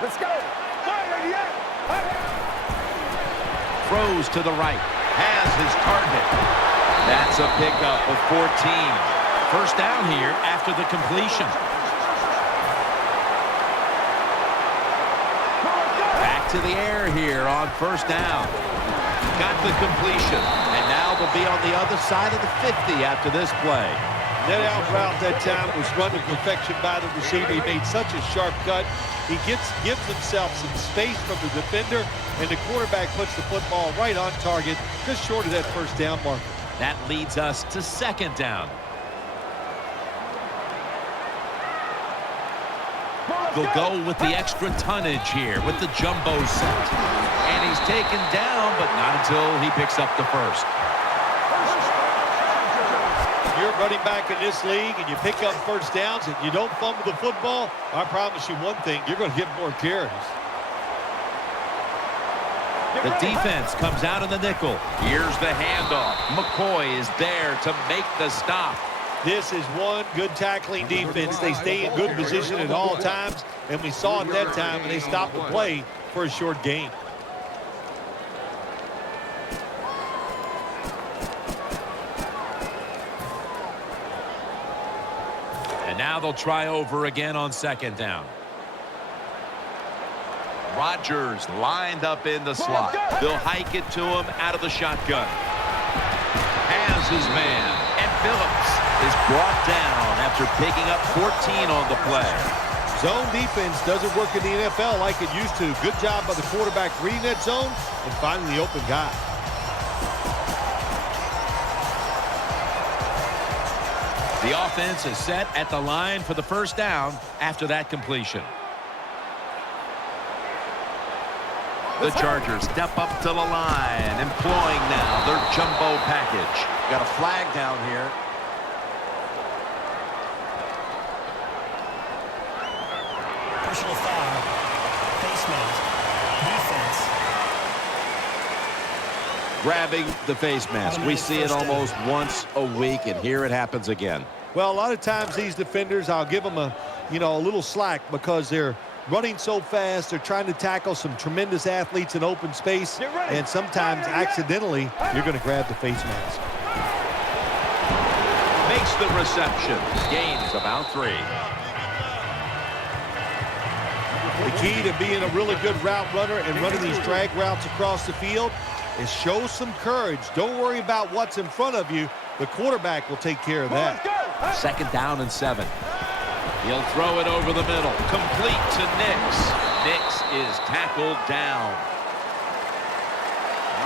Let's go. Throws to the right. Has his target. That's a pickup of 14. First down here after the completion. Back to the air here on first down. Got the completion. And now they'll be on the other side of the 50 after this play. That out route that time was run to perfection by the receiver. He made such a sharp cut. He gives himself some space from the defender, and the quarterback puts the football right on target, just short of that first down marker. That leads us to second down. They'll go with the extra tonnage here with the jumbo set. And he's taken down, but not until he picks up the first. You're running back in this league and you pick up first downs and you don't fumble the football, I promise you one thing, you're going to get more carries. The defense comes out in the nickel. Here's the handoff. McCoy is there to make the stop. This is one good tackling defense. They stay in good position at all times, and we saw it that time when they stopped the play for a short gain. And now they'll try over again on second down. Rodgers lined up in the slot. They'll hike it to him out of the shotgun. Has his man. And Phillips is brought down after picking up 14 on the play. Zone defense doesn't work in the NFL like it used to. Good job by the quarterback reading that zone and finding the open guy. The offense is set at the line for the first down after that completion. The Chargers step up to the line, employing now their jumbo package. Got a flag down here. Personal foul. Face mask. Defense. Grabbing the face mask. We see it almost once a week, and here it happens again. Well, a lot of times these defenders, I'll give them a little slack because they're running so fast. They're trying to tackle some tremendous athletes in open space, and sometimes accidentally you're going to grab the face mask. Makes the reception. Gains about 3. The key to being a really good route runner and running these drag routes across the field is show some courage. Don't worry about what's in front of you. The quarterback will take care of that. Second down and 7. He'll throw it over the middle. Complete to Nix. Nix is tackled down.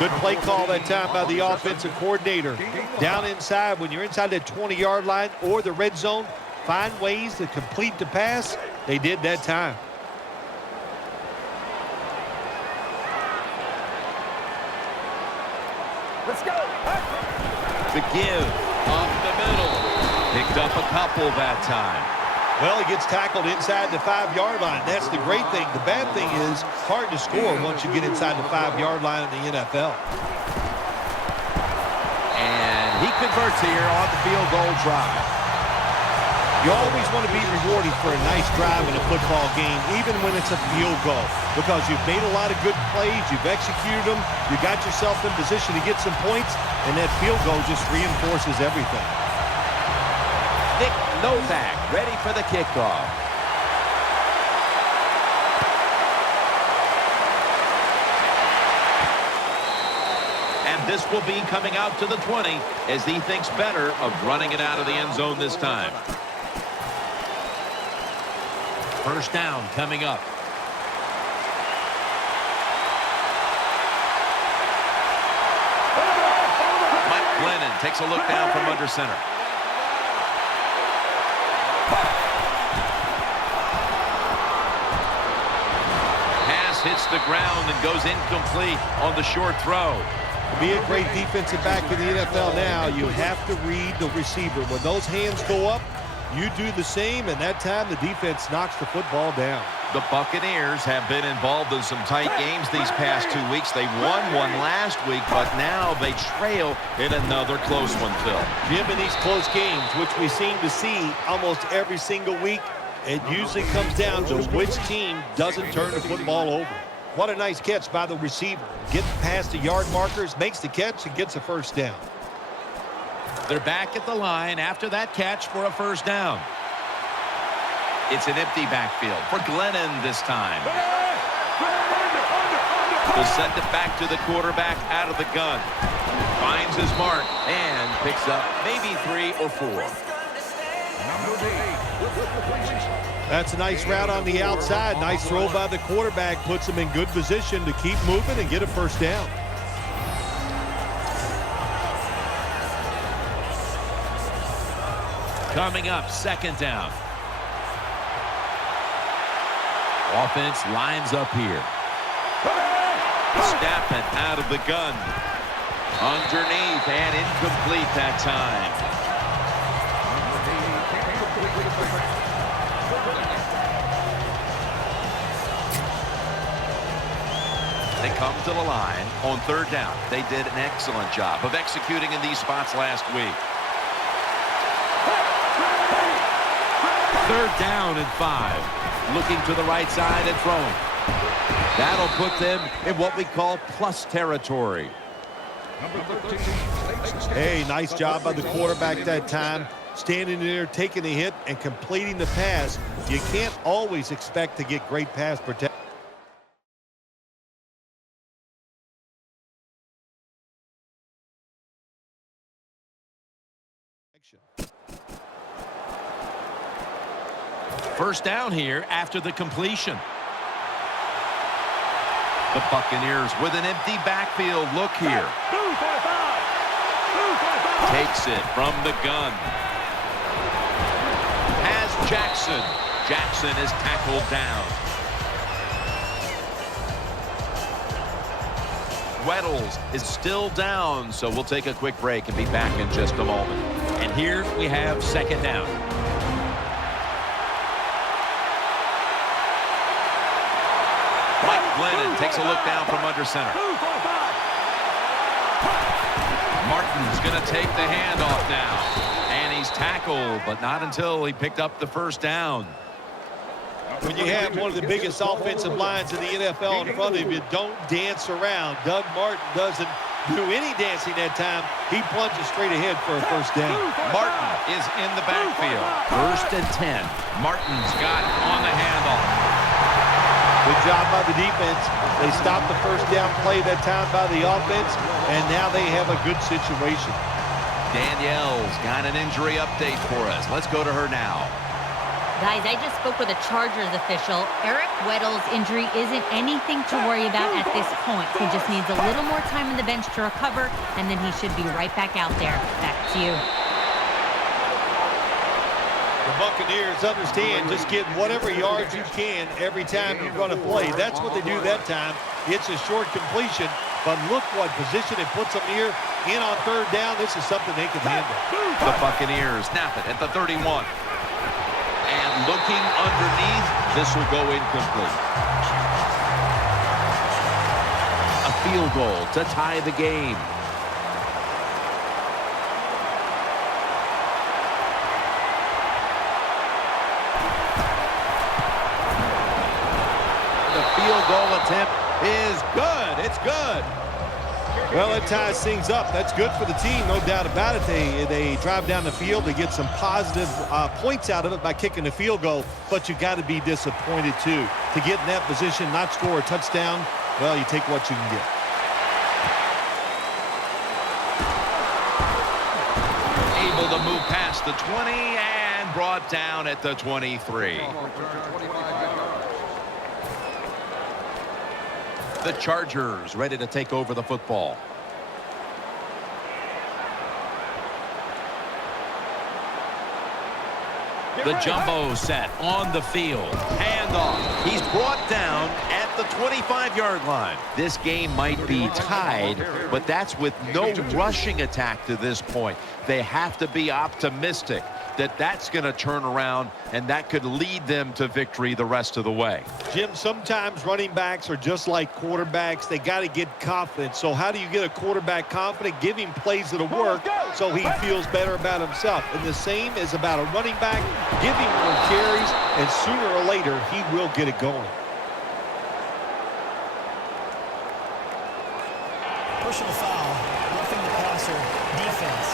Good play call that time by the offensive coordinator. Down inside, when you're inside that 20-yard line or the red zone, find ways to complete the pass. They did that time. Let's go. The give up the middle. Picked up a couple that time. Well, he gets tackled inside the 5-yard line. That's the great thing. The bad thing is hard to score once you get inside the 5-yard line in the NFL. And he converts here on the field goal drive. You always want to be rewarded for a nice drive in a football game, even when it's a field goal, because you've made a lot of good plays, you've executed them, you got yourself in position to get some points, and that field goal just reinforces everything. Nick Novak ready for the kickoff. And this will be coming out to the 20 as he thinks better of running it out of the end zone this time. First down coming up. Mike Glennon takes a look down from under center. Pass hits the ground and goes incomplete on the short throw. To be a great defensive back in the NFL now, you have to read the receiver. When those hands go up, you do the same, and that time the defense knocks the football down. The Buccaneers have been involved in some tight games these past 2 weeks. They won one last week, but now they trail in another close one, Phil. Jim, in these close games, which we seem to see almost every single week, It usually comes down to which team doesn't turn the football over. What a nice catch by the receiver. Getting past the yard markers, makes the catch, and gets a first down. They're back at the line after that catch for a first down. It's an empty backfield for Glennon this time. Will send it back to the quarterback out of the gun. Finds his mark and picks up maybe 3 or 4. That's a nice route on the outside. Nice throw by the quarterback. Puts him in good position to keep moving and get a first down. Coming up, second down. Offense lines up here. Snapping out of the gun. Underneath and incomplete that time. They come to the line on third down. They did an excellent job of executing in these spots last week. Third down and 5. Looking to the right side and throwing. That'll put them in what we call plus territory. Hey, nice job by the quarterback that time. Standing there, taking the hit, and completing the pass. You can't always expect to get great pass protection. First down here after the completion. The Buccaneers with an empty backfield look here. Takes it from the gun. Has Jackson. Jackson is tackled down. Weddles is still down, so we'll take a quick break and be back in just a moment. And here we have second down. Glennon takes a look down from under center. Martin's going to take the handoff now. And he's tackled, but not until he picked up the first down. When you have one of the biggest offensive lines in the NFL in front of you, don't dance around. Doug Martin doesn't do any dancing that time. He plunges straight ahead for a first down. Martin is in the backfield. First and 10. Martin's got it on the handoff. Good job by the defense. They stopped the first down play that time by the offense, and now they have a good situation. Danielle's got an injury update for us. Let's go to her now. Guys, I just spoke with a Chargers official. Eric Weddle's injury isn't anything to worry about at this point. He just needs a little more time on the bench to recover, and then he should be right back out there. Back to you. The Buccaneers understand just getting whatever yards you can every time you're going to play. That's what they do that time. It's a short completion, but look what position it puts them here in on third down. This is something they can handle. The Buccaneers snap it at the 31. And looking underneath, this will go incomplete. A field goal to tie the game. Field goal attempt is good. It's good. Well, it ties things up. That's good for the team, no doubt about it. They drive down the field. They get some positive points out of it by kicking the field goal, but you got to be disappointed, too. To get in that position, not score a touchdown, well, you take what you can get. Able to move past the 20 and brought down at the 23. The Chargers ready to take over the football. The jumbo set on the field. Handoff. He's brought down at the 25-yard line. This game might be tied, but that's with no rushing attack to this point. They have to be optimistic that that's going to turn around and that could lead them to victory the rest of the way. Jim, sometimes running backs are just like quarterbacks. They got to get confident. So how do you get a quarterback confident? Give him plays that'll work so he feels better about himself. And the same is about a running back. Give him more carries and sooner or later, he will get it going. Personal foul, roughing the passer, defense.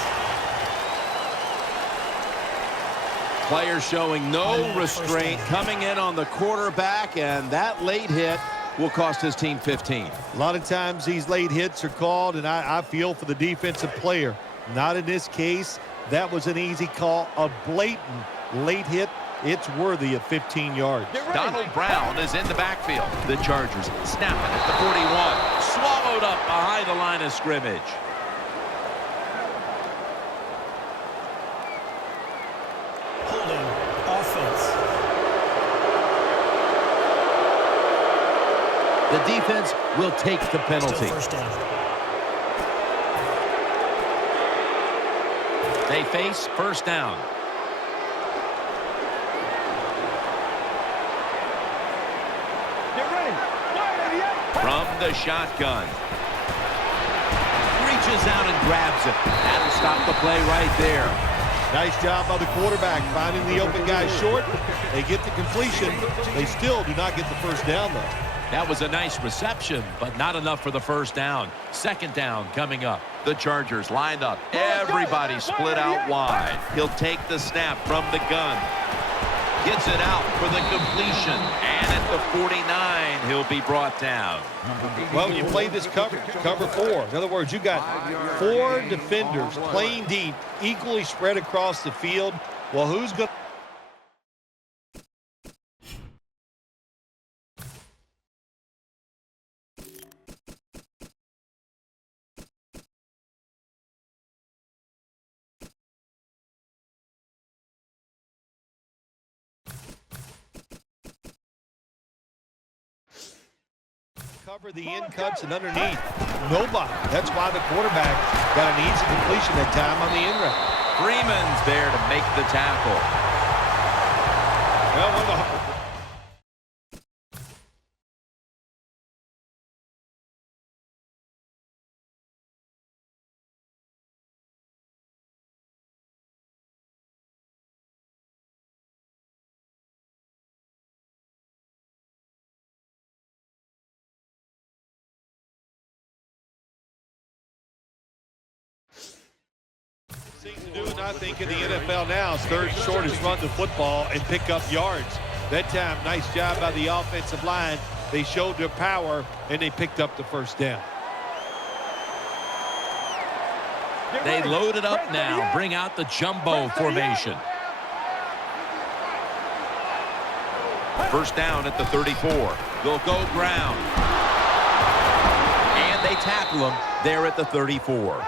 Player showing no restraint coming in on the quarterback, and that late hit will cost his team 15. A lot of times these late hits are called, and I feel for the defensive player. Not in this case. That was an easy call. A blatant late hit. It's worthy of 15 yards. Donald Brown is in the backfield. The Chargers snapping at the 41. Swallowed up behind the line of scrimmage. Holding offense. The defense will take the penalty. Still first down. They face first down. From the shotgun. Reaches out and grabs it. That'll stop the play right there. Nice job by the quarterback finding the open guy short. They get the completion. They still do not get the first down, though. That was a nice reception, but not enough for the first down. Second down coming up. The Chargers lined up. Everybody split out wide. He'll take the snap from the gun. Gets it out for the completion. And at the 49, he'll be brought down. Well, you play this cover 4. In other words, you got 4 defenders playing deep, equally spread across the field. Well, who's going to... cover the in cuts and underneath? Nobody. That's why the quarterback got an easy completion that time on the in route. Freeman's there to make the tackle. Well, one of the... thing to do, and I think in the NFL now, is third shortest run the football and pick up yards. That time, nice job by the offensive line. They showed their power, and they picked up the first down. They load it up now, bring out the jumbo formation. First down at the 34. They'll go ground. And they tackle him there at the 34.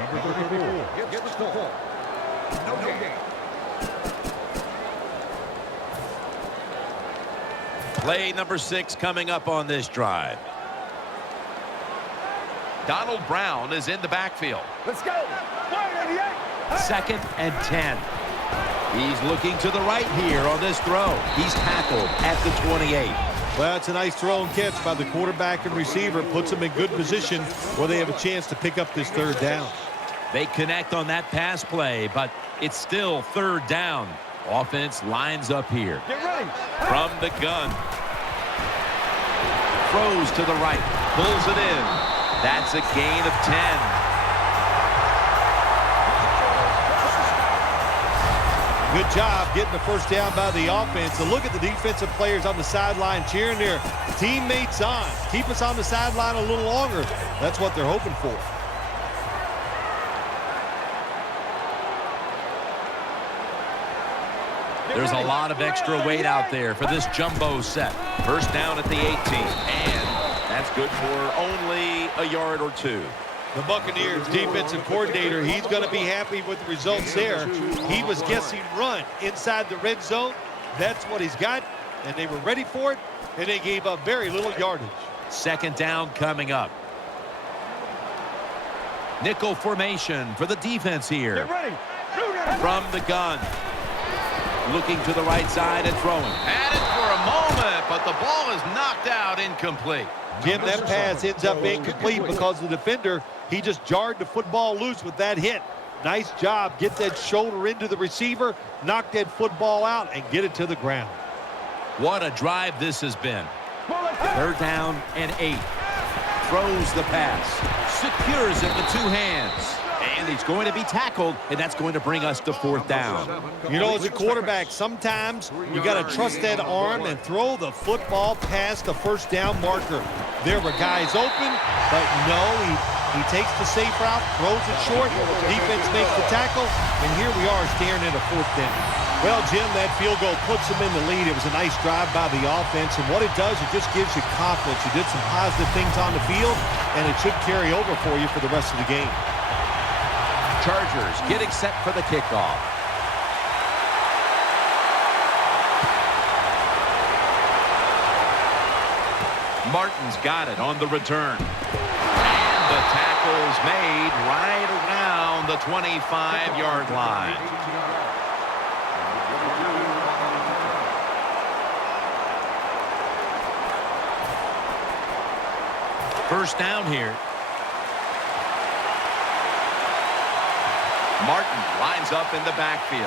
Number 34 gets the ball. No gain. Play number 6 coming up on this drive. Donald Brown is in the backfield. Let's go. 2nd and 10. He's looking to the right here on this throw. He's tackled at the 28. Well, it's a nice throw and catch by the quarterback and receiver. Puts them in good position where they have a chance to pick up this third down. They connect on that pass play, but it's still third down. Offense lines up here. Get ready. From the gun. Throws to the right. Pulls it in. That's a gain of 10. Good job getting the first down by the offense. And look at the defensive players on the sideline cheering their teammates on. Keep us on the sideline a little longer. That's what they're hoping for. There's a lot of extra weight out there for this jumbo set. First down at the 18. And that's good for only a yard or 2. The Buccaneers defensive coordinator, he's going to be happy with the results there. He was guessing run inside the red zone. That's what he's got, and they were ready for it, and they gave up very little yardage. Second down coming up. Nickel formation for the defense here. From the gun. Looking to the right side and throwing. Had it for a moment, but the ball is knocked out incomplete. Jim, that pass ends up being complete because the defender, he just jarred the football loose with that hit. Nice job. Get that shoulder into the receiver, knock that football out, and get it to the ground. What a drive this has been. 3rd down and 8. Throws the pass. Secures it with 2 hands. And he's going to be tackled, and that's going to bring us to 4th down. You know, as a quarterback, sometimes you got to trust that arm and throw the football past the 1st down marker. There were guys open, but no, he takes the safe route, throws it short, defense makes the tackle, and here we are staring at a 4th down. Well, Jim, that field goal puts them in the lead. It was a nice drive by the offense, and what it does, it just gives you confidence. You did some positive things on the field, and it should carry over for you for the rest of the game. Chargers getting set for the kickoff. Martin's got it on the return. And the tackle's made right around the 25-yard line. First down here. Martin lines up in the backfield.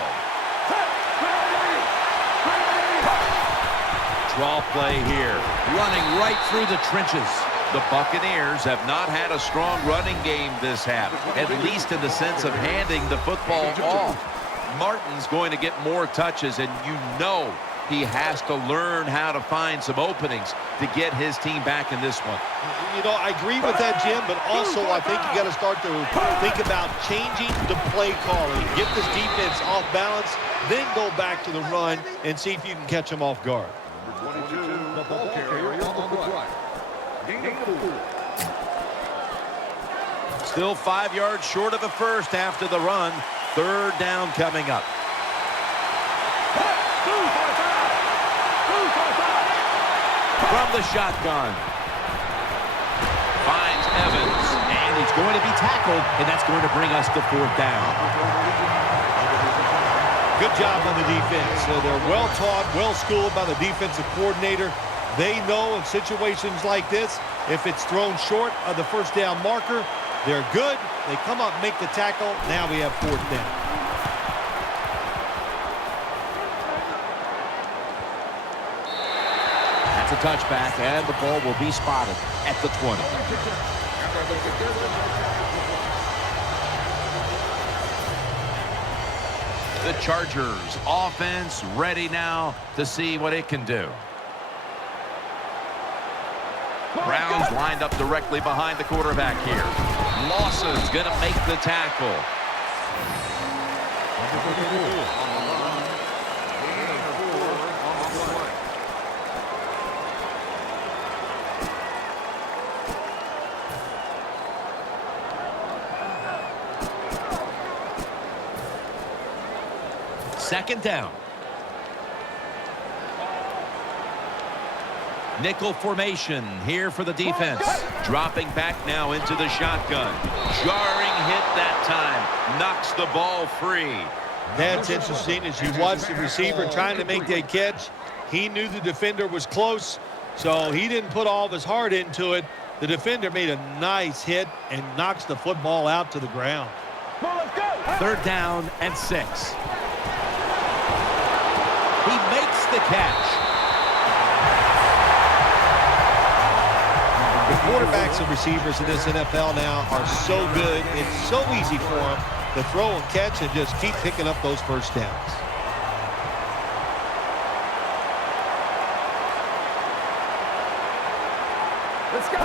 Draw play here. Running right through the trenches. The Buccaneers have not had a strong running game this half, at least in the sense of handing the football off. Martin's going to get more touches, and you know he has to learn how to find some openings to get his team back in this one. You know, I agree with that, Jim, but also I think you got to start to think about changing the play calling. Get this defense off balance, then go back to the run and see if you can catch them off guard. Number 22, the ball carrier on the right. Gain of 4. Still 5 yards short of a first after the run. 3rd down coming up. From the shotgun. Finds Evans, and he's going to be tackled, and that's going to bring us to 4th down. Good job on the defense. They're well-taught, well-schooled by the defensive coordinator. They know in situations like this, if it's thrown short of the 1st down marker, they're good. They come up, make the tackle. Now we have 4th down. That's a touchback, and the ball will be spotted at the 20. The Chargers offense ready now to see what it can do. Browns lined up directly behind the quarterback here. Lawson's going to make the tackle. Second down. Nickel formation here for the defense. Dropping back now into the shotgun. Jarring hit that time. Knocks the ball free. That's interesting as you watch the receiver trying to make that catch. He knew the defender was close, so he didn't put all of his heart into it. The defender made a nice hit and knocks the football out to the ground. 3rd down and 6. He makes the catch. The quarterbacks and receivers in this NFL now are so good. It's so easy for them to throw and catch and just keep picking up those 1st downs.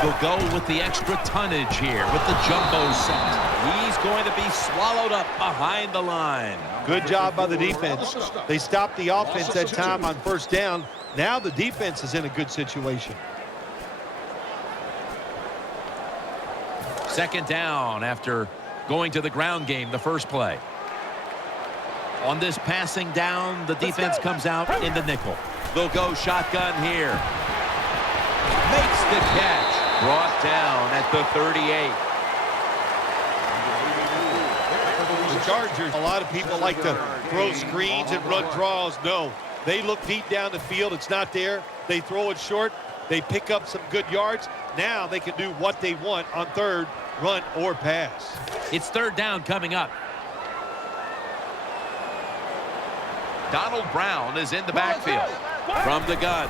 He'll go with the extra tonnage here with the jumbo set. He's going to be swallowed up behind the line. Good job by the defense. They stopped the offense that time on 1st down. Now the defense is in a good situation. 2nd down after going to the ground game the first play. On this passing down, the defense comes out in the nickel. They'll go shotgun here. Makes the catch. Brought down at the 38. The Chargers, a lot of people like to throw screens and run draws. No, they look deep down the field. It's not there. They throw it short. They pick up some good yards. Now they can do what they want on 3rd, run or pass. It's 3rd down coming up. Donald Brown is in the backfield. From the gun.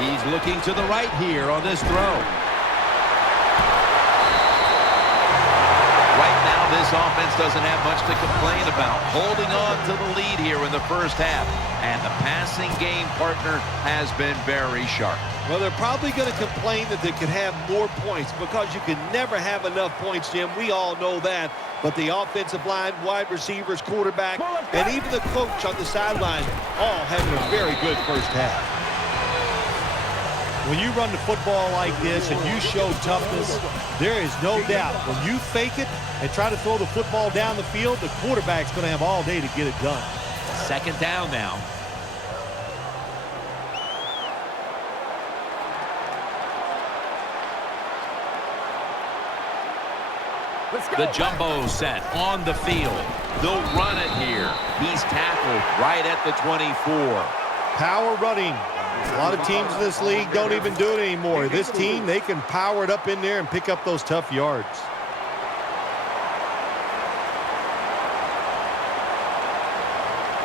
He's looking to the right here on this throw. Right now, this offense doesn't have much to complain about. Holding on to the lead here in the first half. And the passing game partner has been very sharp. Well, they're probably going to complain that they could have more points because you can never have enough points, Jim. We all know that. But the offensive line, wide receivers, quarterback, and even the coach on the sideline all having a very good first half. When you run the football like this and you show toughness, there is no doubt when you fake it and try to throw the football down the field, the quarterback's going to have all day to get it done. Second down now. The jumbo set on the field. They'll run it here. He's tackled right at the 24. Power running. A lot of teams in this league don't even do it anymore. This team, they can power it up in there and pick up those tough yards.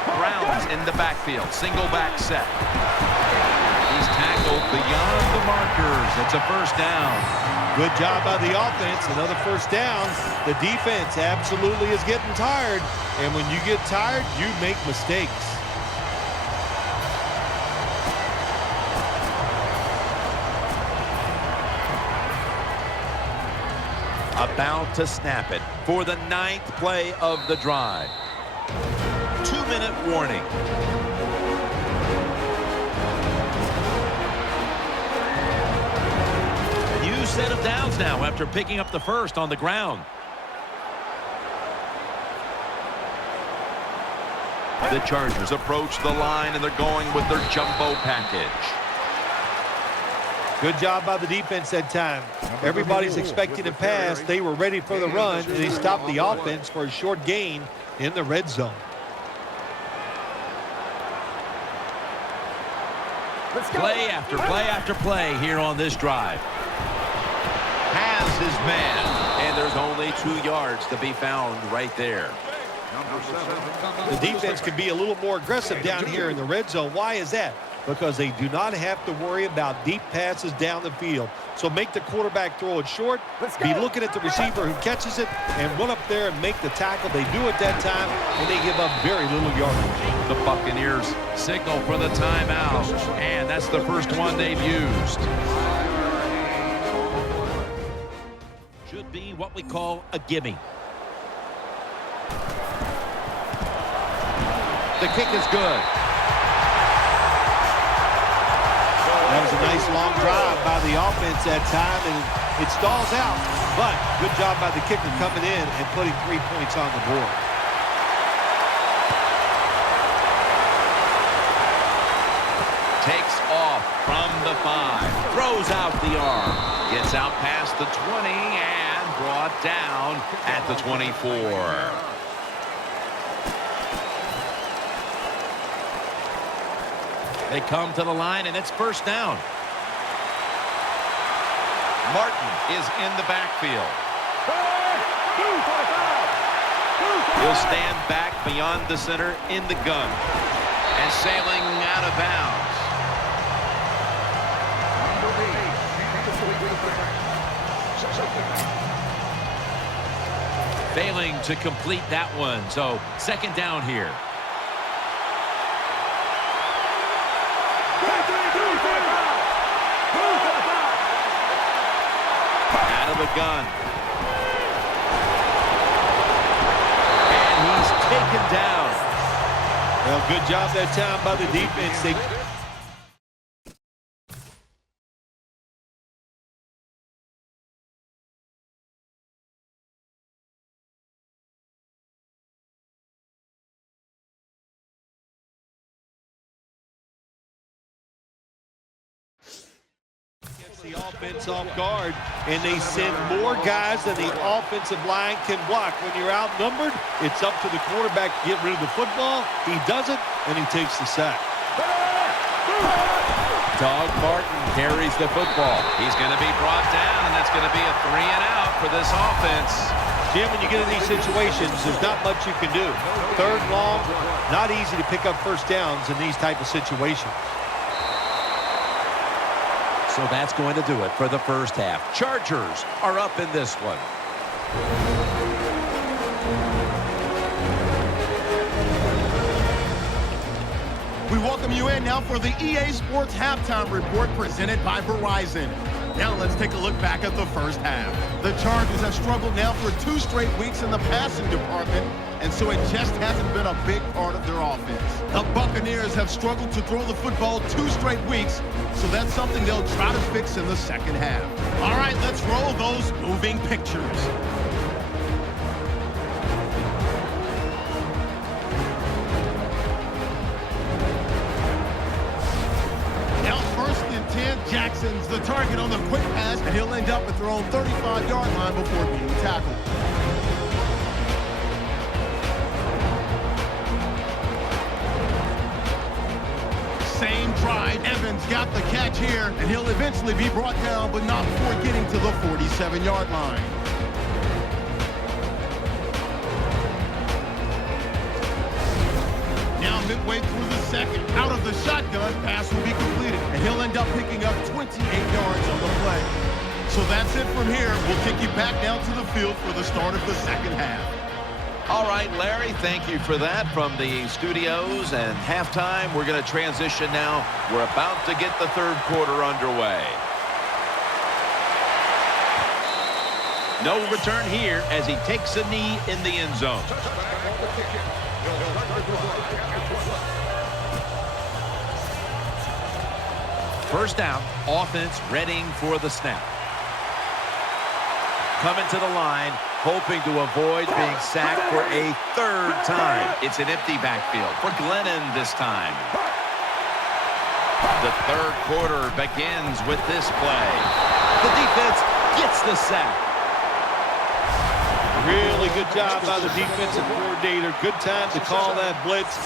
Brown's in the backfield. Single back set. He's tackled beyond the markers. It's a first down. Good job by the offense. Another first down. The defense absolutely is getting tired. And when you get tired, you make mistakes. About to snap it for the 9th play of the drive. 2-minute warning. New set of downs now after picking up the first on the ground. The Chargers approach the line and they're going with their jumbo package. Good job by the defense that time. Everybody's expecting a pass. They were ready for the run, and they stopped the offense for a short gain in the red zone. Play after play after play here on this drive. Has his man, and there's only 2 yards to be found right there. The defense can be a little more aggressive down here in the red zone. Why is that? Because they do not have to worry about deep passes down the field. So make the quarterback throw it short, be looking at the receiver who catches it, and run up there and make the tackle. They do it that time, and they give up very little yardage. The Buccaneers signal for the timeout, and that's the first one they've used. Should be what we call a gimme. The kick is good. That was a nice long drive by the offense that time, and it stalls out. But good job by the kicker coming in and putting 3 points on the board. Takes off from the 5. Throws out the arm. Gets out past the 20 and brought down at the 24. They come to the line, and it's first down. Martin is in the backfield. He'll stand back beyond the center in the gun. And sailing out of bounds. Failing to complete that one, so second down here. Out of the gun. And he's taken down. Well, good job that time by the defense. The offense off guard, and they send more guys than the offensive line can block. When you're outnumbered, it's up to the quarterback to get rid of the football. He does it, and he takes the sack. Doug Martin carries the football. He's going to be brought down, and that's going to be a 3 and out for this offense. Jim, when you get in these situations, there's not much you can do. Third and long, not easy to pick up first downs in these type of situations. So that's going to do it for the first half. Chargers are up in this one. We welcome you in now for the EA Sports Halftime Report presented by Verizon. Now let's take a look back at the first half. The Chargers have struggled now for 2 straight weeks in the passing department, and so it just hasn't been a big part of their offense. The Buccaneers have struggled to throw the football 2 straight weeks, so that's something they'll try to fix in the second half. All right, let's roll those moving pictures. Jackson's the target on the quick pass, and he'll end up at their own 35-yard line before being tackled. Same drive. Evans got the catch here, and he'll eventually be brought down, but not before getting to the 47-yard line. Now midway through the second, out of the shotgun, pass will be completed, and he'll end up picking up 28 yards on the play. So that's it from here. We'll kick you back down to the field for the start of the second half. All right, Larry, thank you for that from the studios and halftime. We're going to transition now. We're about to get the third quarter underway. No return here as he takes a knee in the end zone. First down, offense readying for the snap. Coming to the line, hoping to avoid being sacked for a third time. It's an empty backfield for Glennon this time. The third quarter begins with this play. The defense gets the sack. Really good job by the defensive coordinator. Good time to call that blitz.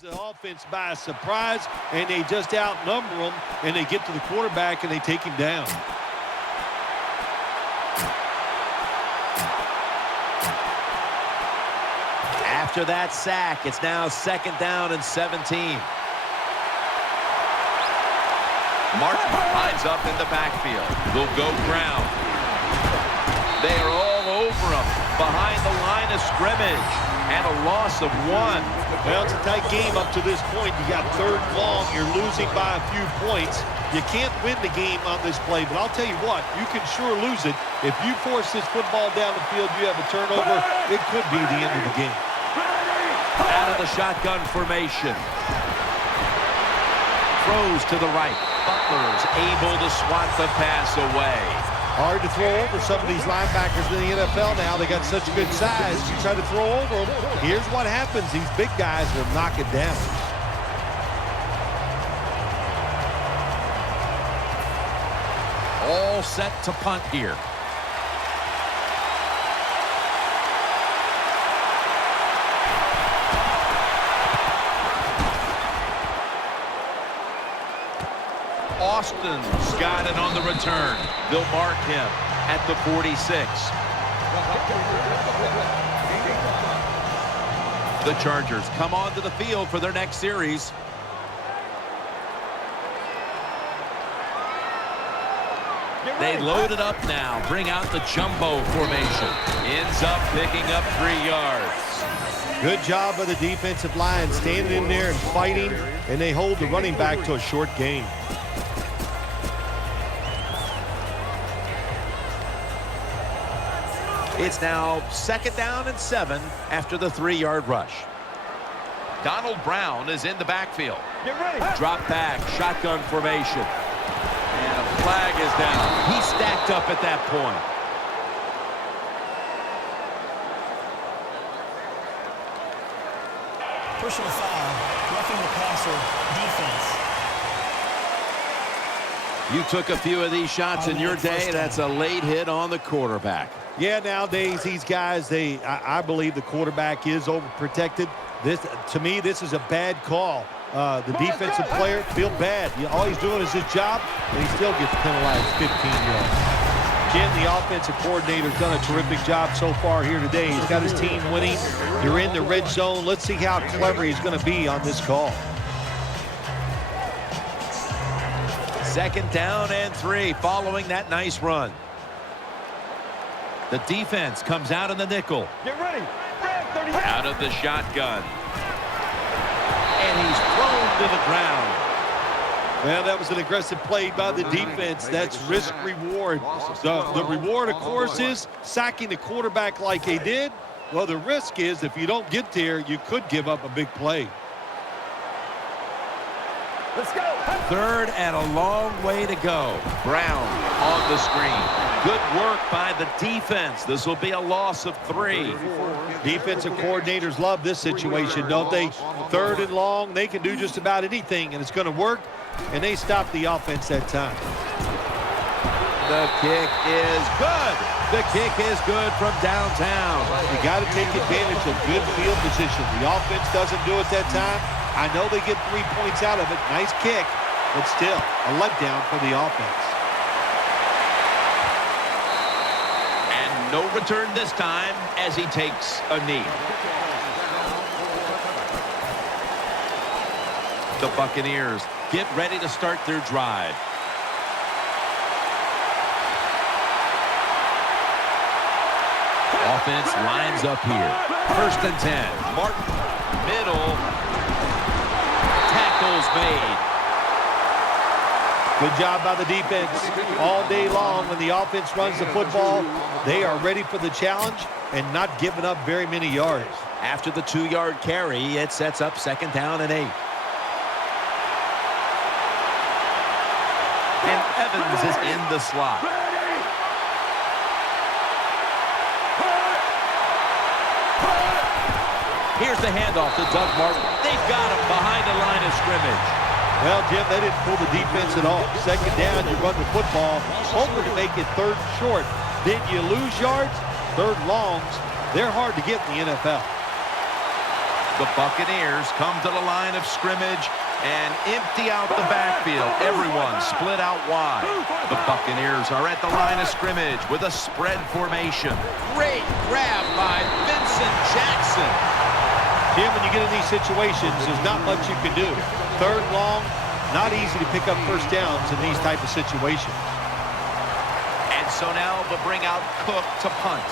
The offense by surprise, and they just outnumber them, and they get to the quarterback, and they take him down. After that sack, it's now 2nd down and 17. Martin lines up in the backfield. They'll go ground. They are all over him behind the line of scrimmage, and a loss of 1. Well, it's a tight game up to this point. You got third and long. You're losing by a few points. You can't win the game on this play, but I'll tell you what, you can sure lose it. If you force this football down the field, you have a turnover, it could be the end of the game. Out of the shotgun formation. Throws to the right. Butler's able to swat the pass away. Hard to throw over some of these linebackers in the NFL now. They got such good size. You try to throw over them. Here's what happens. These big guys will knock it down. All set to punt here. Austin's got it on the return. They'll mark him at the 46. The Chargers come onto the field for their next series. They load it up now. Bring out the jumbo formation. Ends up picking up 3 yards. Good job by the defensive line standing in there and fighting, and they hold the running back to a short gain. It's now 2nd down and 7 after the 3-yard rush. Donald Brown is in the backfield. Get ready. Drop back, shotgun formation. And a flag is down. He's stacked up at that point. Personal foul. Roughing the passer. Defense. You took a few of these shots in your day. That's a late hit on the quarterback. Yeah, nowadays these guys, I believe the quarterback is overprotected. To me, this is a bad call. The defensive player feel bad. All he's doing is his job, and he still gets penalized 15 yards. Jim, the offensive coordinator's done a terrific job so far here today. He's got his team winning. You're in the red zone. Let's see how clever he's going to be on this call. 2nd down and 3 following that nice run. The defense comes out in the nickel. Get ready. Out of the shotgun. And he's thrown to the ground. Well, that was an aggressive play by the defense. That's risk-reward. The reward, of course, is sacking the quarterback like they did. Well, the risk is if you don't get there, you could give up a big play. Let's go. 3rd and a long way to go. Brown on the screen. Good work by the defense. This will be a loss of 3. Defensive coordinators love this situation, don't they? 3rd and long, they can do just about anything, and it's going to work, and they stop the offense that time. The kick is good. The kick is good from downtown. You got to take advantage of good field position. The offense doesn't do it that time. I know they get 3 points out of it. Nice kick, but still a letdown for the offense. And no return this time as he takes a knee. The Buccaneers get ready to start their drive. Offense lines up here. 1st and 10. Martin, middle. Tackles made. Good job by the defense. All day long when the offense runs the football, they are ready for the challenge and not giving up very many yards. After the 2-yard carry, it sets up 2nd down and 8. And Evans is in the slot. Here's the handoff to Doug Martin. They've got him behind the line of scrimmage. Well, Jim, they didn't pull the defense at all. 2nd down, you run the football, hoping to make it 3rd and short. Then you lose yards, 3rd longs. They're hard to get in the NFL. The Buccaneers come to the line of scrimmage and empty out the backfield. Everyone split out wide. The Buccaneers are at the line of scrimmage with a spread formation. Great grab by Vincent Jackson. Jim, when you get in these situations, there's not much you can do. 3rd long, not easy to pick up 1st downs in these type of situations. And so now they'll bring out Cook to punt.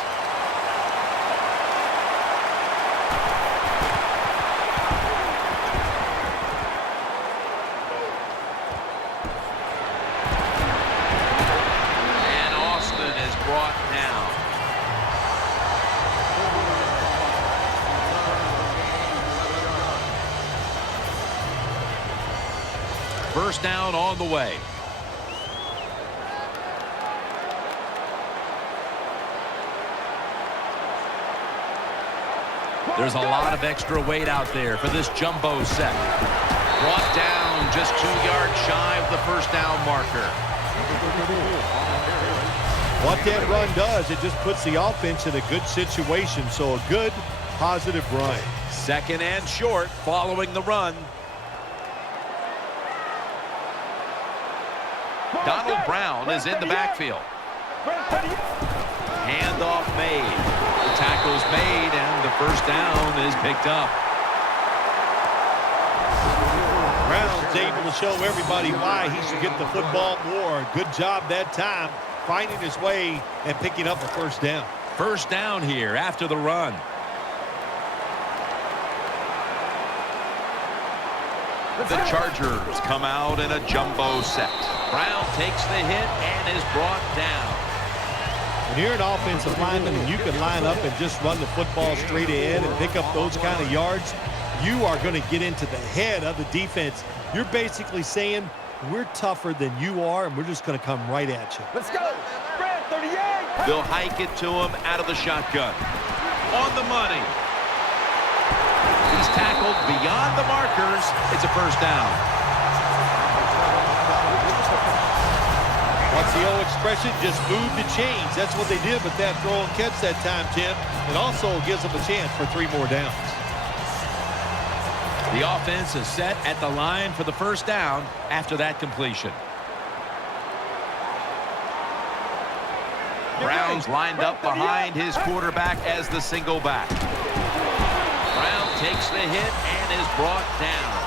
And Austin is brought down. First down on the way. There's a lot of extra weight out there for this jumbo set. Brought down just 2 yards shy of the 1st down marker. What that run does, it just puts the offense in a good situation. So a good, positive run. 2nd and short following the run. Donald Brown is in the backfield. Handoff made. The tackle's made, and the 1st down is picked up. Brown's able to show everybody why he should get the football more. Good job that time, finding his way and picking up a 1st down. 1st down here after the run. The Chargers come out in a jumbo set. Brown takes the hit and is brought down. When you're an offensive lineman and you can line up and just run the football straight ahead and pick up those kind of yards, you are going to get into the head of the defense. You're basically saying, we're tougher than you are, and we're just going to come right at you. Let's go. Spread 38. They'll hike it to him out of the shotgun. On the money. He's tackled beyond the markers. It's a 1st down. What's the old expression? Just move the chains. That's what they did with that throw and catch that time, Tim. It also gives them a chance for 3 more downs. The offense is set at the line for the first down after that completion. Brown's lined up behind his quarterback as the single back. Brown takes the hit and is brought down.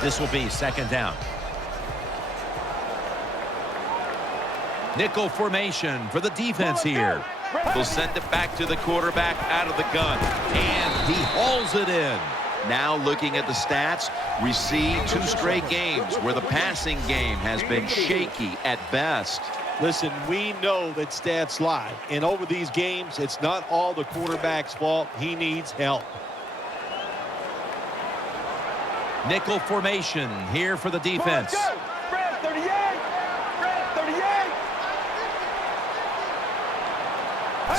This will be second down. Nickel formation for the defense here. They'll send it back to the quarterback out of the gun. And he hauls it in. Now looking at the stats, we see 2 straight games where the passing game has been shaky at best. Listen, we know that stats lie. And over these games, it's not all the quarterback's fault. He needs help. Nickel formation here for the defense. Red 38. Red 38.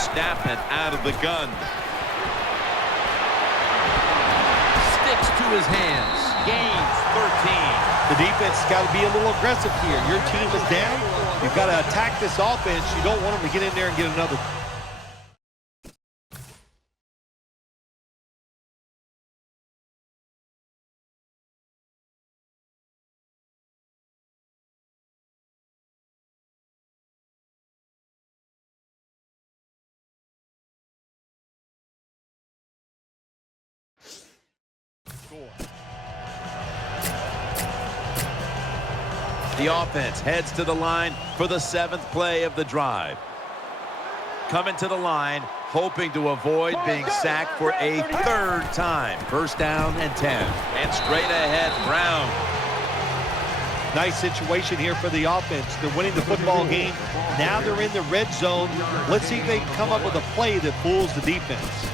Snap it out of the gun. Sticks to his hands. Gains 13. The defense has got to be a little aggressive here. Your team is down. You've got to attack this offense. You don't want them to get in there and get another. The offense heads to the line for the 7th play of the drive. Coming to the line, hoping to avoid being sacked for a 3rd time. First down and 10. And straight ahead, Brown. Nice situation here for the offense. They're winning the football game. Now they're in the red zone. Let's see if they can come up with a play that fools the defense.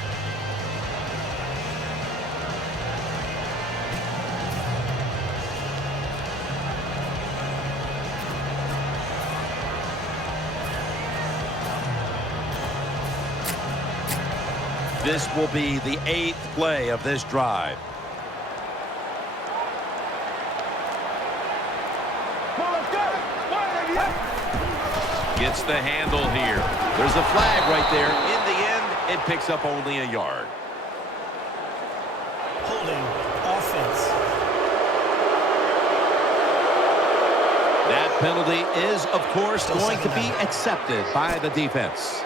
This will be the 8th play of this drive. Gets the handle here. There's a flag right there. In the end, it picks up only a yard. Holding offense. That penalty is, of course, going to be accepted by the defense.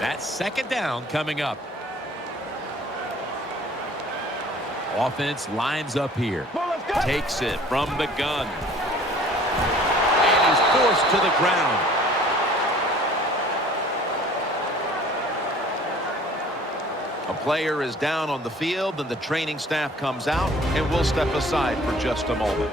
That's second down coming up. Offense lines up here. Takes it from the gun. And he's forced to the ground. A player is down on the field, and the training staff comes out, and we'll step aside for just a moment.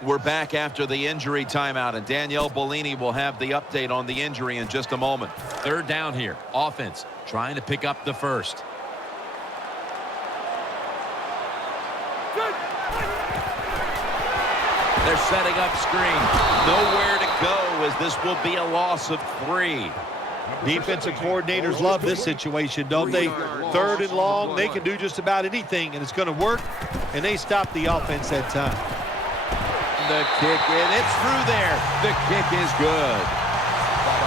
We're back after the injury timeout, and Danielle Bellini will have the update on the injury in just a moment. 3rd down here. Offense trying to pick up the first. They're setting up screen. Nowhere to go as this will be a loss of 3. Defensive coordinators love this situation, don't they? 3rd and long, they can do just about anything, and it's going to work, and they stop the offense that time. The kick, and it's through there. The kick is good.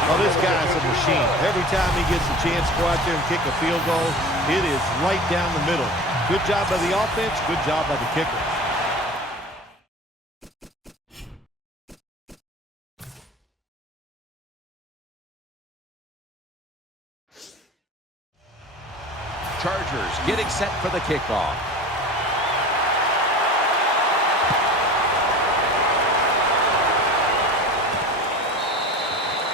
Oh, this guy's a machine. Every time he gets a chance to go out there and kick a field goal, it is right down the middle. Good job by the offense, good job by the kicker. Chargers getting set for the kickoff.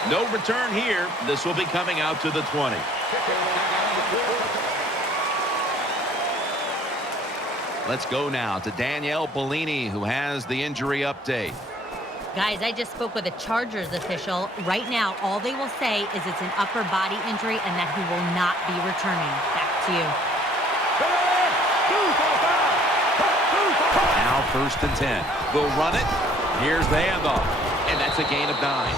No return here. This will be coming out to the 20. Let's go now to Danielle Bellini, who has the injury update. Guys, I just spoke with a Chargers official. Right now, all they will say is it's an upper body injury and that he will not be returning. Back to you. Now 1st and 10. They'll run it. Here's the handoff. And that's a gain of 9.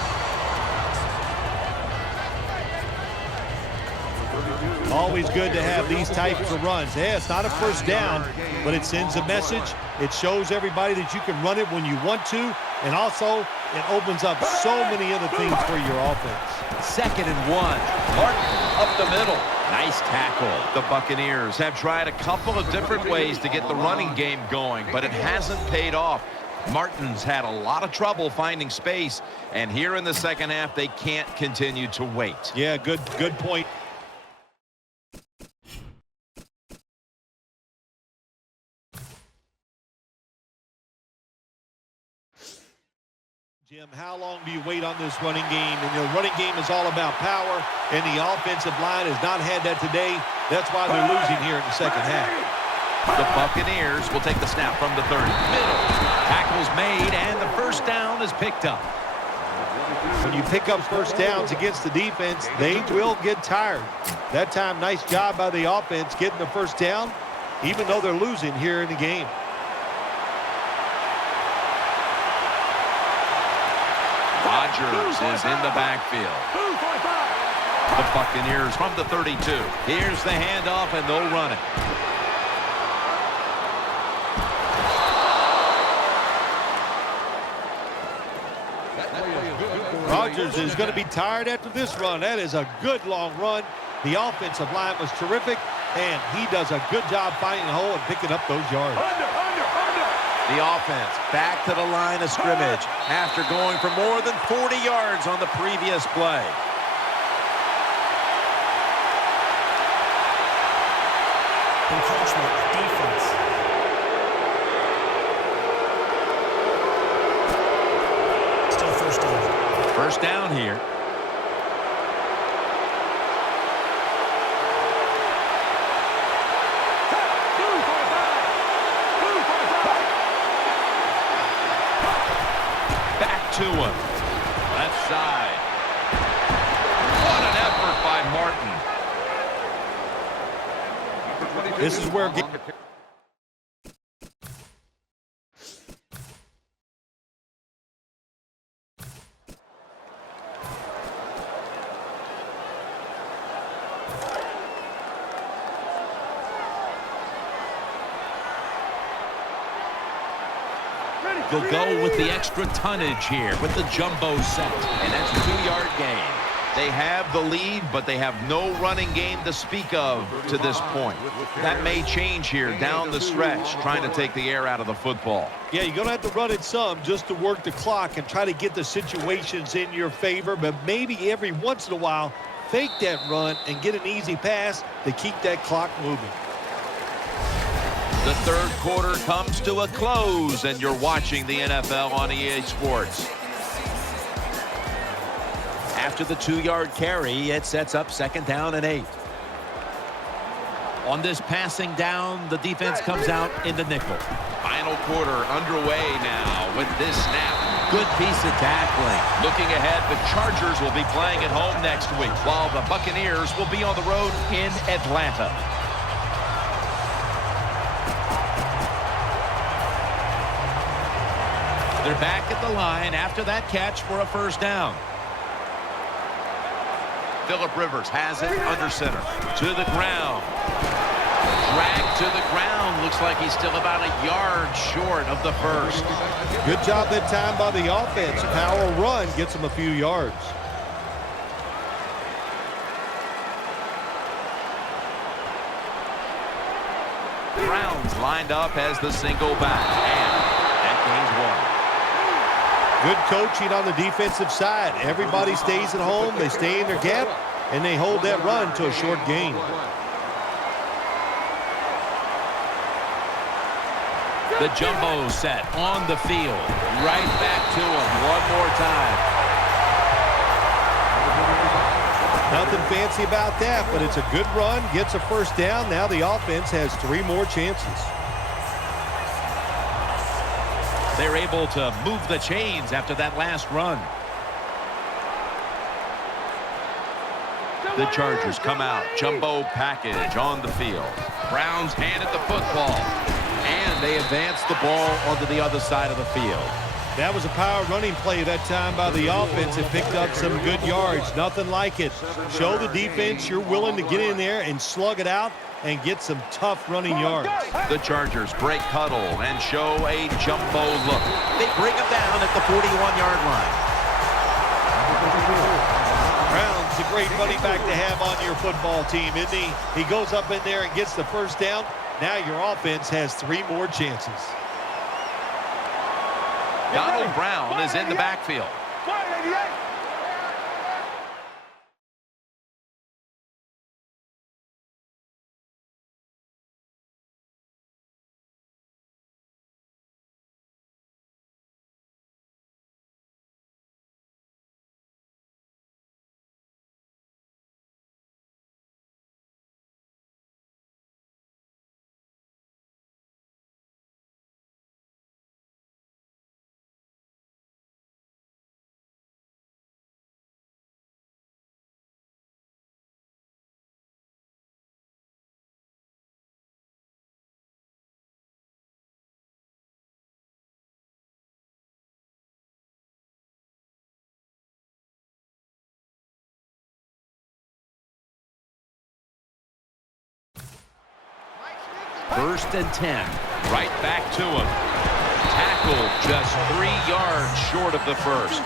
Always good to have these types of runs. Yeah, it's not a first down, but it sends a message. It shows everybody that you can run it when you want to, and also it opens up so many other things for your offense. 2nd and 1. Martin up the middle. Nice tackle. The Buccaneers have tried a couple of different ways to get the running game going, but it hasn't paid off. Martin's had a lot of trouble finding space, and here in the second half, they can't continue to wait. Yeah, good point. Jim, how long do you wait on this running game? And the running game is all about power, and the offensive line has not had that today. That's why they're losing here in the second half. The Buccaneers will take the snap from the 30. Middle. Tackle's made, and the first down is picked up. When you pick up first downs against the defense, they will get tired. That time, nice job by the offense getting the first down, even though they're losing here in the game. Rodgers is in the backfield. The Buccaneers from the 32. Here's the handoff, and they'll run it. Rodgers is going to be tired after this run. That is a good long run. The offensive line was terrific, and he does a good job finding a hole and picking up those yards. The offense back to the line of scrimmage after going for more than 40 yards on the previous play. Encroachment, defense. Still first down. First down here. To him. Left side. What an effort by Martin. This is where They'll go with the extra tonnage here with the jumbo set. And that's a 2-yard gain. They have the lead, but they have no running game to speak of to this point. That may change here down the stretch, trying to take the air out of the football. Yeah, you're going to have to run it some just to work the clock and try to get the situations in your favor, but maybe every once in a while, fake that run and get an easy pass to keep that clock moving. The third quarter comes to a close, and you're watching the NFL on EA Sports. After the 2-yard carry, it sets up 2nd down and 8. On this passing down, the defense comes out in the nickel. Final quarter underway now with this snap. Good piece of tackling. Looking ahead, the Chargers will be playing at home next week, while the Buccaneers will be on the road in Atlanta. They're back at the line after that catch for a first down. Phillip Rivers has it under center. To the ground. Dragged to the ground. Looks like he's still about a yard short of the first. Good job that time by the offense. Power run gets them a few yards. Browns lined up as the single back. And that gains one. Good coaching on the defensive side. Everybody stays at home. They stay in their gap, and they hold that run to a short gain. The jumbo set on the field. Right back to him one more time. Nothing fancy about that, but it's a good run. Gets a first down. Now the offense has 3 more chances. They're able to move the chains after that last run. The Chargers come out. Jumbo package on the field. Browns handed the football. And they advance the ball onto the other side of the field. That was a power running play that time by the offense. It picked up some good yards. Nothing like it. Show the defense you're willing to get in there and slug it out and get some tough running yards. The Chargers break huddle and show a jumbo look. They bring him down at the 41-yard line. Brown's a great running back to have on your football team, isn't he? He goes up in there and gets the first down. Now your offense has 3 more chances. Donald Brown is in the backfield. First and 10. Right back to him. Tackled just 3 yards short of the first.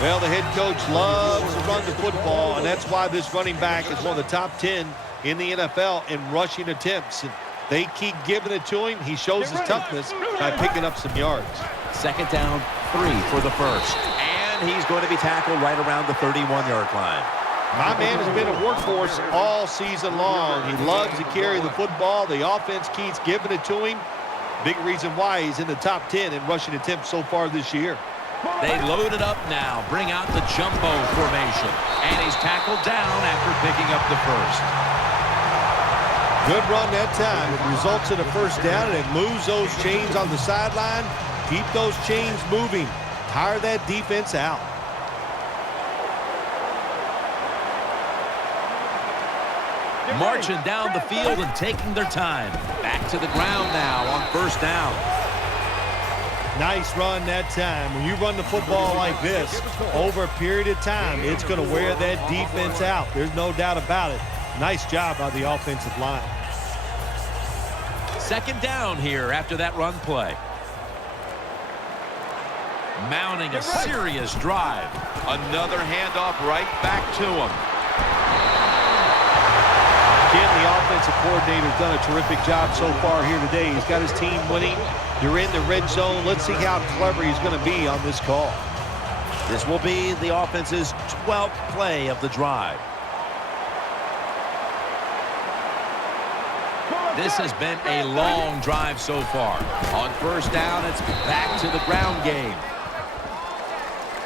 Well, the head coach loves to run the football, and that's why this running back is one of the top 10 in the NFL in rushing attempts. And they keep giving it to him. He shows his toughness by picking up some yards. Second down, 3 for the first. And he's going to be tackled right around the 31-yard line. My man has been a workhorse all season long. He loves to carry the football. The offense keeps giving it to him. Big reason why he's in the top 10 in rushing attempts so far this year. They load it up now, bring out the jumbo formation. And he's tackled down after picking up the first. Good run that time. It results in a first down, and it moves those chains on the sideline. Keep those chains moving. Tire that defense out. Marching down the field and taking their time. Back to the ground now on first down. Nice run that time. When you run the football like this, over a period of time, it's going to wear that defense out. There's no doubt about it. Nice job by the offensive line. Second down here after that run play. Mounting a serious drive. Another handoff right back to him. Again, the offensive coordinator's done a terrific job so far here today. He's got his team winning. You're in the red zone. Let's see how clever he's going to be on this call. This will be the offense's 12th play of the drive. This has been a long drive so far. On first down, it's back to the ground game.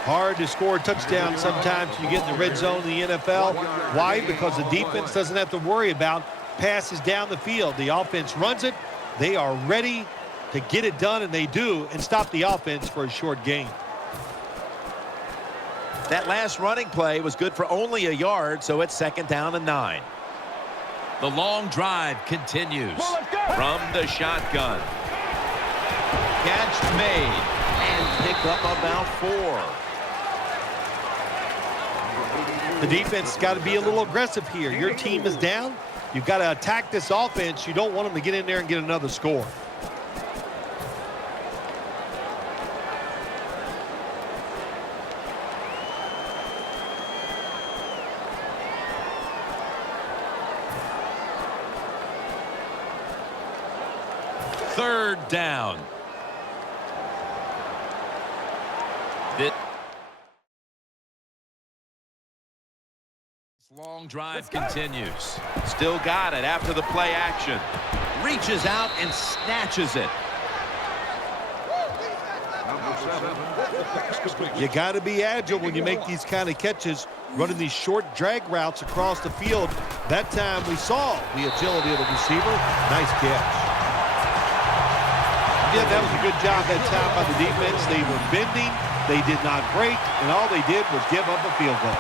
Hard to score a touchdown sometimes when you get in the red zone in the NFL. Why? Because the defense doesn't have to worry about passes down the field. The offense runs it. They are ready to get it done, and they do, and stop the offense for a short gain. That last running play was good for only a yard, so it's second down and 9. The long drive continues from the shotgun. Catch made. And pick up about 4. The defense has got to be a little aggressive here. Your team is down. You've got to attack this offense. You don't want them to get in there and get another score. Third down. Long drive continues. Still got it after the play action. Reaches out and snatches it. You got to be agile when you make these kind of catches, running these short drag routes across the field. That time we saw the agility of the receiver. Nice catch. Yeah, that was a good job that time by the defense. They were bending. They did not break, and all they did was give up a field goal.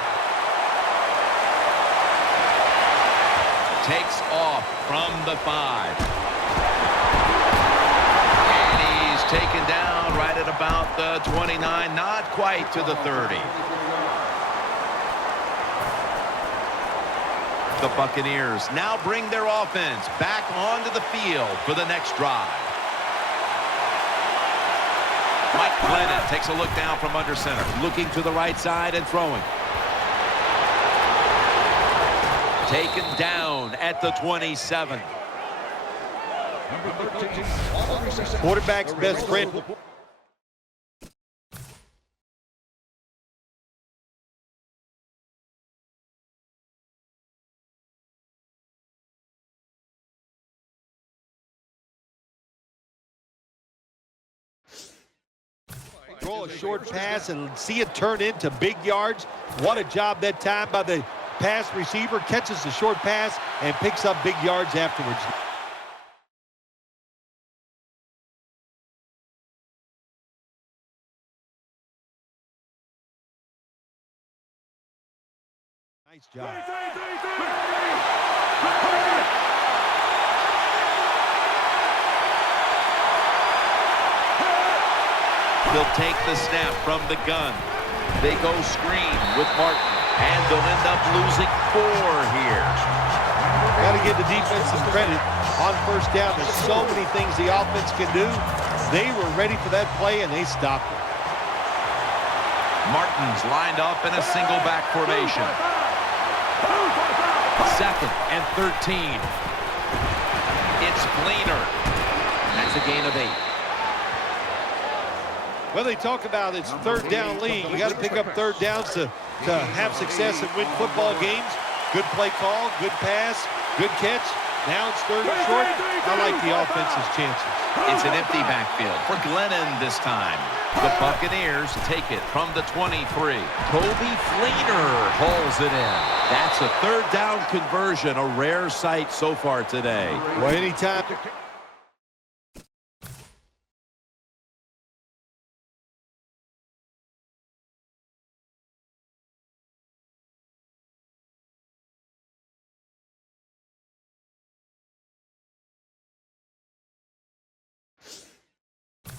Takes off from the 5. And he's taken down right at about the 29, not quite to the 30. The Buccaneers now bring their offense back onto the field for the next drive. Mike Glennon takes a look down from under center, looking to the right side and throwing. Taken down at the 27. Quarterback's best friend. Throw a short pass and see it turn into big yards. What a job that time by the pass receiver. Catches the short pass and picks up big yards afterwards. Nice job. They'll take the snap from the gun. They go screen with Martin, and they'll end up losing 4 here. Got to give the defense some credit on first down. There's so many things the offense can do. They were ready for that play, and they stopped it. Martin's lined up in a single back formation. 2nd and 13. It's Fleener. That's a gain of 8. Well, they talk about it's third down league. You got to pick up third downs to have success and win football games. Good play call, good pass, good catch. Now it's third and short. I like the offense's chances. It's an empty backfield for Glennon this time. The Buccaneers take it from the 23. Toby Fleener hauls it in. That's a third down conversion, a rare sight so far today. Well, anytime.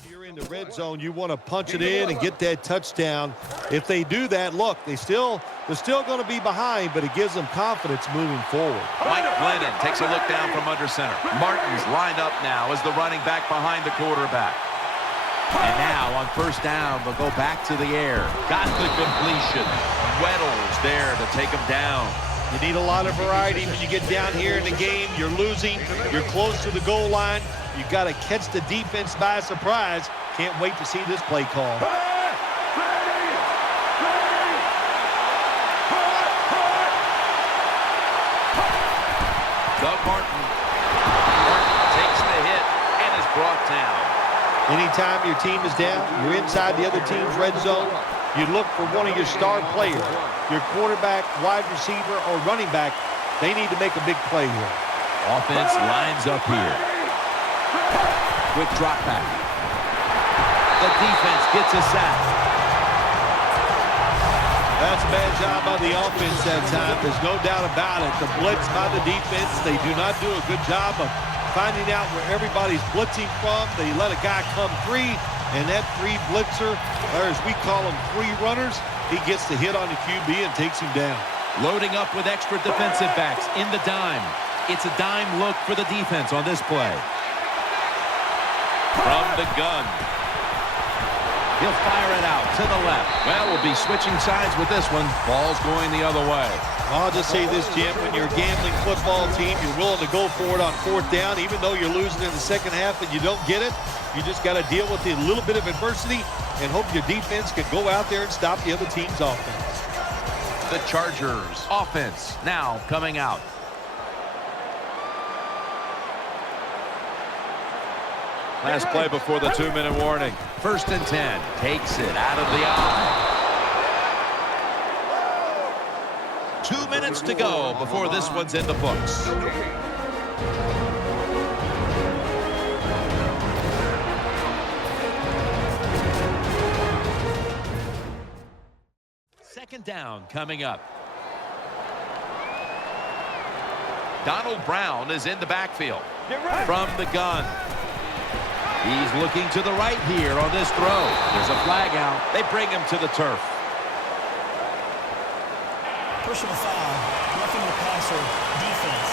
You're in the red zone. You want to punch it in and get that touchdown. If they do that, look, they're still going to be behind, but it gives them confidence moving forward. Mike Glennon takes a look down from under center. Martin's lined up now as the running back behind the quarterback. And now on first down, they'll go back to the air. Got the completion. Weddle's there to take him down. You need a lot of variety when you get down here in the game. You're losing. You're close to the goal line. You've got to catch the defense by surprise. Can't wait to see this play call. Doug Martin. Martin takes the hit and is brought down. Anytime your team is down, you're inside the other team's red zone, you look for one of your star players, your quarterback, wide receiver, or running back. They need to make a big play here. Offense lines up here. Quick drop back. The defense gets a sack. That's a bad job by the offense that time. There's no doubt about it. The blitz by the defense, they do not do a good job of finding out where everybody's blitzing from. They let a guy come free, and that free blitzer, or as we call them, free runners, he gets the hit on the QB and takes him down. Loading up with extra defensive backs in the dime. It's a dime look for the defense on this play. From the gun. He'll fire it out to the left. Well, we'll be switching sides with this one. Ball's going the other way. I'll just say this, Jim. When you're a gambling football team, you're willing to go for it on fourth down, even though you're losing in the second half and you don't get it. You just got to deal with a little bit of adversity and hope your defense can go out there and stop the other team's offense. The Chargers offense now coming out. Last play before the 2-minute warning. 1st and 10. Takes it out of the eye. 2 minutes to go before this one's in the books. Second down coming up. Donald Brown is in the backfield. From the gun. He's looking to the right here on this throw. There's a flag out. They bring him to the turf. Personal foul. Roughing the passer. Defense.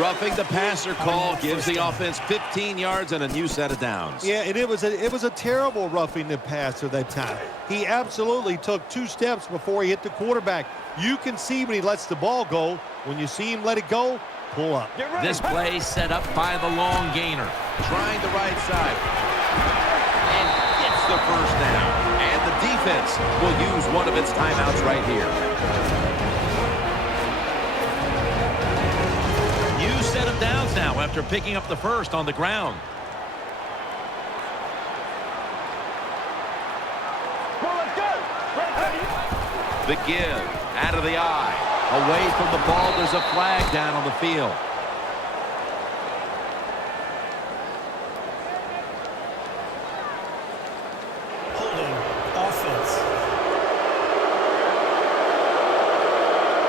Roughing the passer call gives the offense 15 yards and a new set of downs. Yeah, and it was a terrible roughing the passer that time. He absolutely took 2 steps before he hit the quarterback. You can see when he lets the ball go. When you see him let it go, pull up. This play set up by the long gainer. Trying the right side. And gets the first down. And the defense will use one of its timeouts right here. New set of downs now after picking up the first on the ground. The give out of the eye. Away from the ball, there's a flag down on the field. Holding. Offense.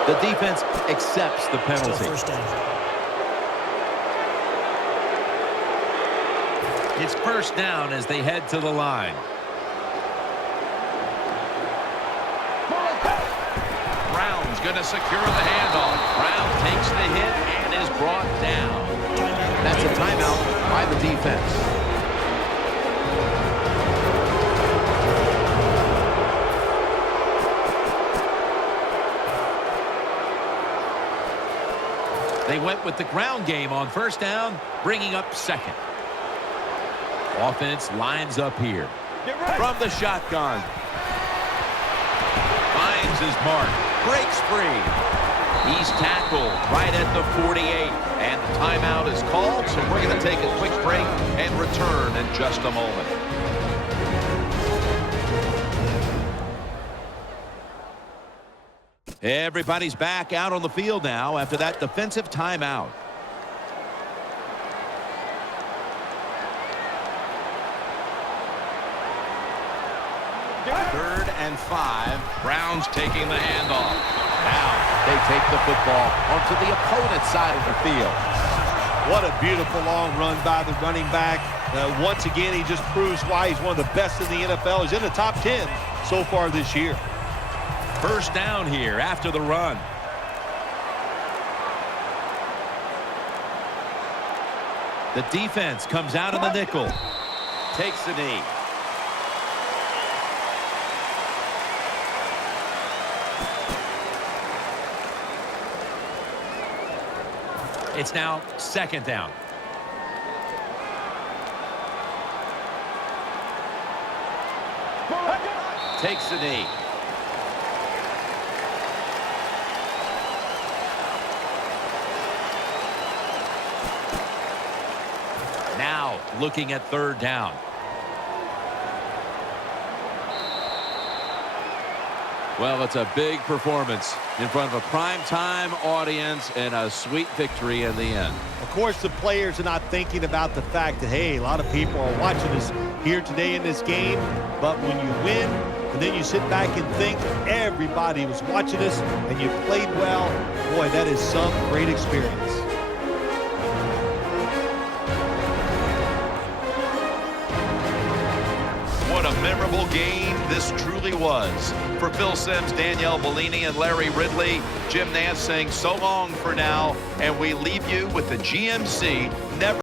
The defense accepts the Still penalty. first down. It's first down as they head to the line. Brown's going to secure the handoff. Brown takes the hit and is brought down. That's a timeout by the defense. They went with the ground game on first down, bringing up second. Offense lines up here. From the shotgun. Finds his mark. Breaks free. He's tackled right at the 48. And the timeout is called, so we're going to take a quick break and return in just a moment. Everybody's back out on the field now after that defensive timeout. Third and 5. Brown's taking the handoff. Now they take the football onto the opponent's side of the field. What a beautiful long run by the running back. Once again, he just proves why he's one of the best in the NFL. He's in the top 10 so far this year. First down here after the run. The defense comes out in the nickel. Takes the knee. It's now second down. Takes the knee. Now looking at third down. Well, it's a big performance in front of a primetime audience and a sweet victory in the end. Of course, the players are not thinking about the fact that, hey, a lot of people are watching us here today in this game. But when you win, and then you sit back and think everybody was watching us and you played well, boy, that is some great experience. memorable game this truly was. For Phil Simms, Danielle Bellini, and Larry Ridley, Jim Nance saying so long for now, and we leave you with the GMC Never